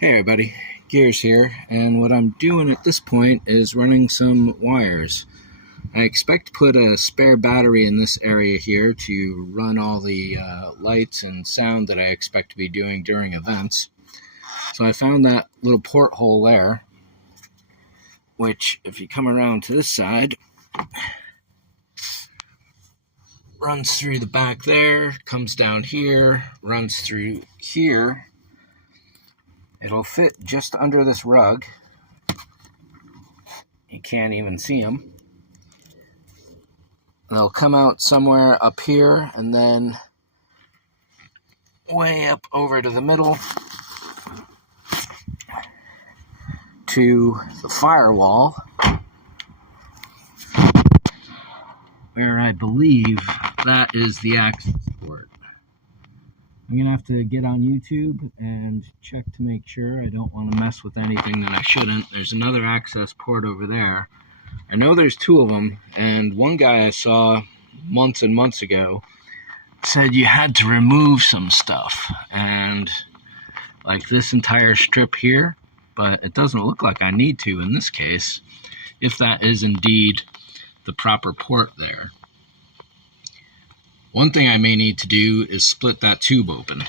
Hey everybody, Gears here, and what I'm doing at this point is running some wires. I expect to put a spare battery in this area here to run all the lights and sound that I expect to be doing during events. So I found that little porthole there, which if you come around to this side, runs through the back there, comes down here, runs through here. It'll fit just under this rug. You can't even see them. They'll come out somewhere up here and then way up over to the middle to the firewall, where I believe that is the access port. I'm going to have to get on YouTube and check to make sure. I don't want to mess with anything that I shouldn't. There's another access port over there. I know there's two of them, and one guy I saw months and months ago said you had to remove some stuff, and like this entire strip here, but it doesn't look like I need to in this case, if that is indeed the proper port there. One thing I may need to do is split that tube open.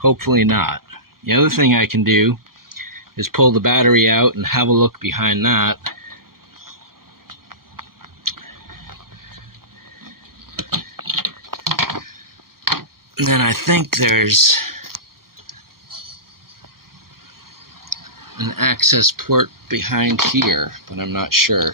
Hopefully not. The other thing I can do is pull the battery out and have a look behind that. And then I think there's an access port behind here, but I'm not sure.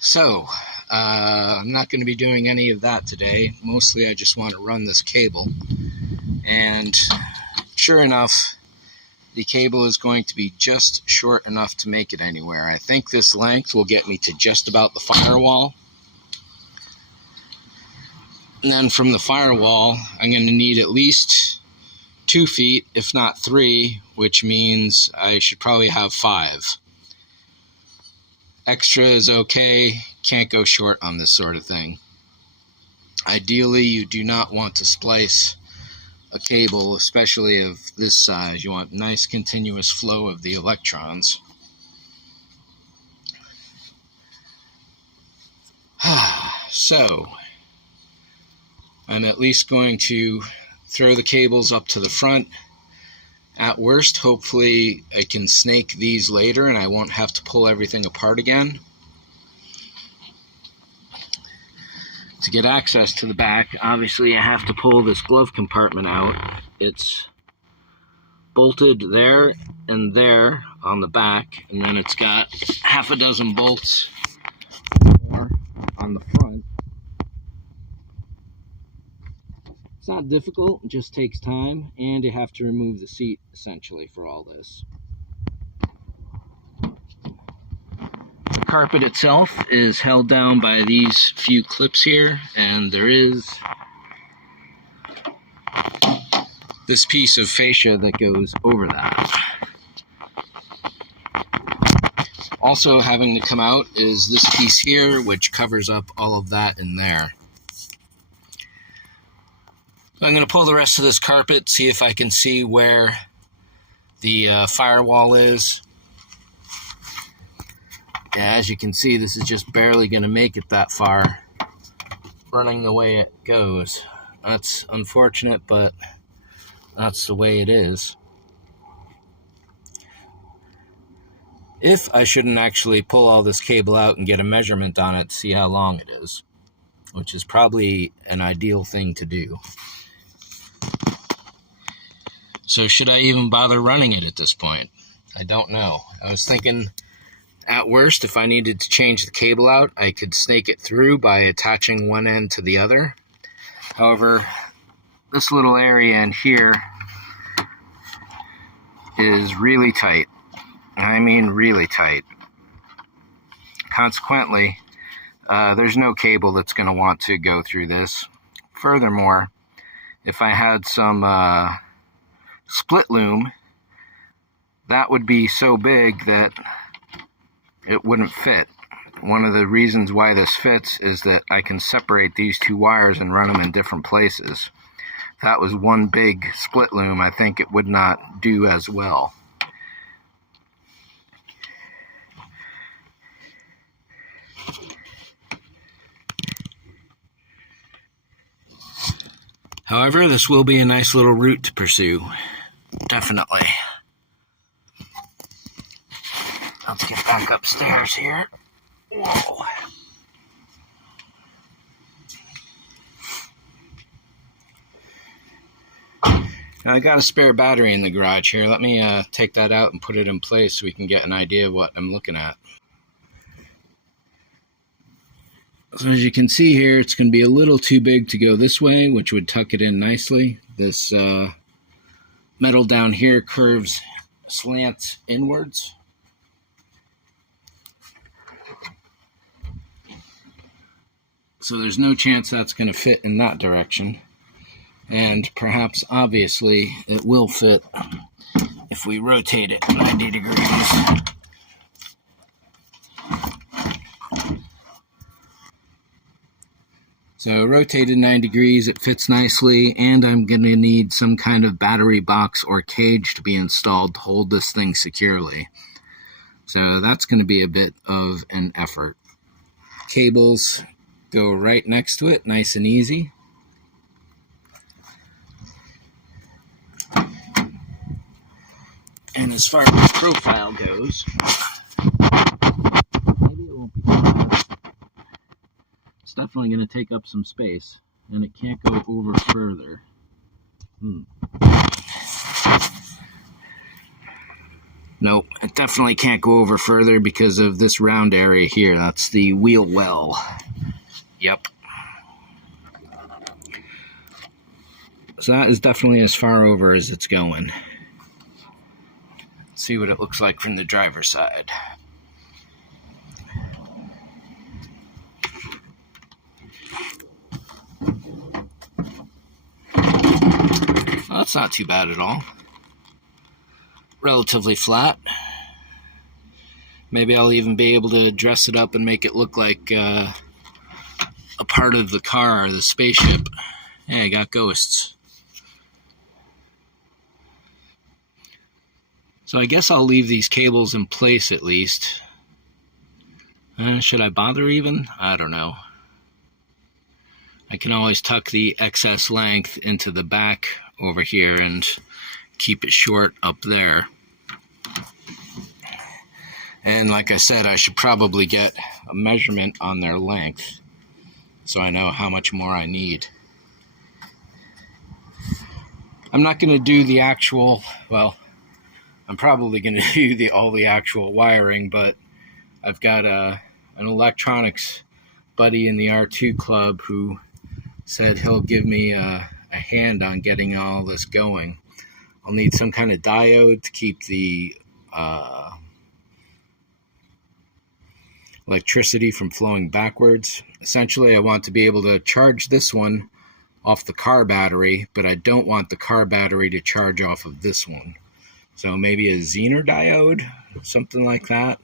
So, I'm not going to be doing any of that today. Mostly I just want to run this cable. And sure enough, the cable is going to be just short enough to make it anywhere. I think this length will get me to just about the firewall. And then from the firewall, I'm going to need at least 2 feet, if not 3, which means I should probably have 5. Extra is okay, can't go short on this sort of thing. Ideally, you do not want to splice a cable, especially of this size. You want nice continuous flow of the electrons. So, I'm at least going to throw the cables up to the front. At worst, hopefully I can snake these later and I won't have to pull everything apart again. To get access to the back, obviously I have to pull this glove compartment out. It's bolted there and there on the back, and then it's got half a dozen bolts more on the front. It's not difficult, it just takes time, and you have to remove the seat essentially for all this. The carpet itself is held down by these few clips here, and there is this piece of fascia that goes over that. Also having to come out is this piece here, which covers up all of that in there. I'm going to pull the rest of this carpet, see if I can see where the firewall is. Yeah, as you can see, this is just barely going to make it that far, running the way it goes. That's unfortunate, but that's the way it is. If I shouldn't actually pull all this cable out and get a measurement on it to see how long it is, which is probably an ideal thing to do. So should I even bother running it at this point? I don't know. I was thinking, at worst, if I needed to change the cable out, I could snake it through by attaching one end to the other. However, this little area in here is really tight. I mean really tight. Consequently, there's no cable that's going to want to go through this. Furthermore, if I had some split loom, that would be so big that it wouldn't fit. one of the reasons why this fits is that I can separate these two wires and run them in different places. If that was one big split loom, I think it would not do as well. However, this will be a nice little route to pursue. Definitely. Let's get back upstairs here. Whoa. Now, I got a spare battery in the garage here. Let me take that out and put it in place so we can get an idea of what I'm looking at. So as you can see here, it's going to be a little too big to go this way, which would tuck it in nicely. This metal down here curves, slants inwards. So there's no chance that's going to fit in that direction. And perhaps, obviously, it will fit if we rotate it 90 degrees. So rotated 90 degrees, it fits nicely, and I'm going to need some kind of battery box or cage to be installed to hold this thing securely. So that's going to be a bit of an effort. Cables go right next to it, nice and easy. And as far as profile goes, maybe it won't be too bad. It's definitely going to take up some space, and it can't go over further. Nope, it definitely can't go over further because of this round area here. That's the wheel well. Yep. So that is definitely as far over as it's going. Let's see what it looks like from the driver's side. Well, that's not too bad at all. Relatively flat. Maybe I'll even be able to dress it up and make it look like a part of the car or the spaceship. Hey, I got ghosts. So I guess I'll leave these cables in place at least. Should I bother even? I don't know. I can always tuck the excess length into the back over here and keep it short up there. And like I said, I should probably get a measurement on their length so I know how much more I need. I'm not going to do the actual, well, I'm probably going to do all the actual wiring, but I've got an electronics buddy in the R2 club who said he'll give me a hand on getting all this going. I'll need some kind of diode to keep the electricity from flowing backwards. Essentially, I want to be able to charge this one off the car battery, but I don't want the car battery to charge off of this one. So maybe a Zener diode, something like that.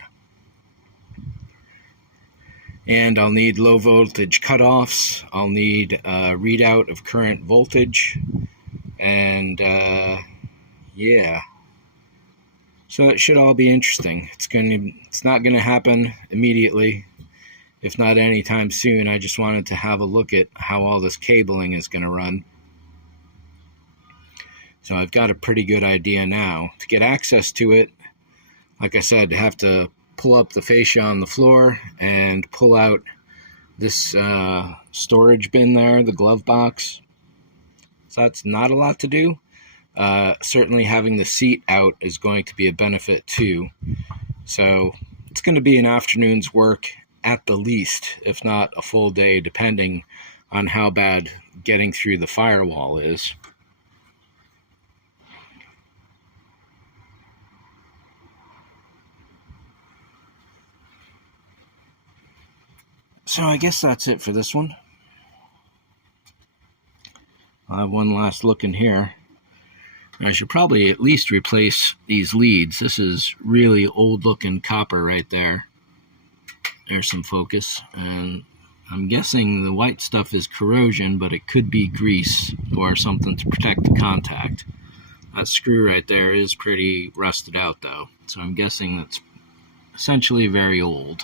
And I'll need low voltage cutoffs. I'll need a readout of current voltage. And yeah. So it should all be interesting. It's not gonna happen immediately, if not anytime soon. I just wanted to have a look at how all this cabling is gonna run. So I've got a pretty good idea now. To get access to it, like I said, I have to pull up the fascia on the floor and pull out this storage bin there, the glove box. So that's not a lot to do. Certainly having the seat out is going to be a benefit too. So it's going to be an afternoon's work at the least, if not a full day, depending on how bad getting through the firewall is. So I guess that's it for this one. I'll have one last look in here. I should probably at least replace these leads. This is really old looking copper right there. There's some focus, and I'm guessing the white stuff is corrosion, but it could be grease or something to protect the contact. That screw right there is pretty rusted out though, so I'm guessing that's essentially very old.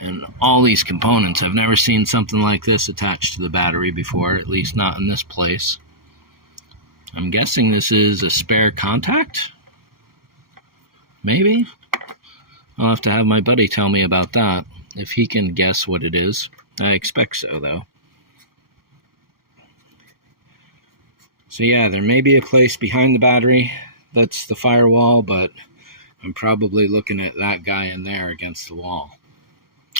And all these components, I've never seen something like this attached to the battery before, at least not in this place. I'm guessing this is a spare contact? Maybe? I'll have to have my buddy tell me about that, if he can guess what it is. I expect so, though. So yeah, there may be a place behind the battery that's the firewall, but I'm probably looking at that guy in there against the wall.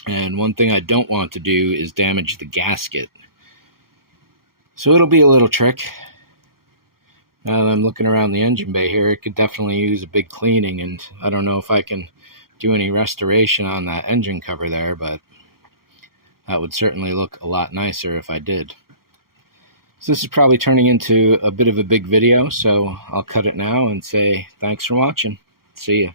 And one thing I don't want to do is damage the gasket. So it'll be a little trick. Now that I'm looking around the engine bay here, it could definitely use a big cleaning, and I don't know if I can do any restoration on that engine cover there, but that would certainly look a lot nicer if I did. So this is probably turning into a bit of a big video, so I'll cut it now and say thanks for watching. See ya.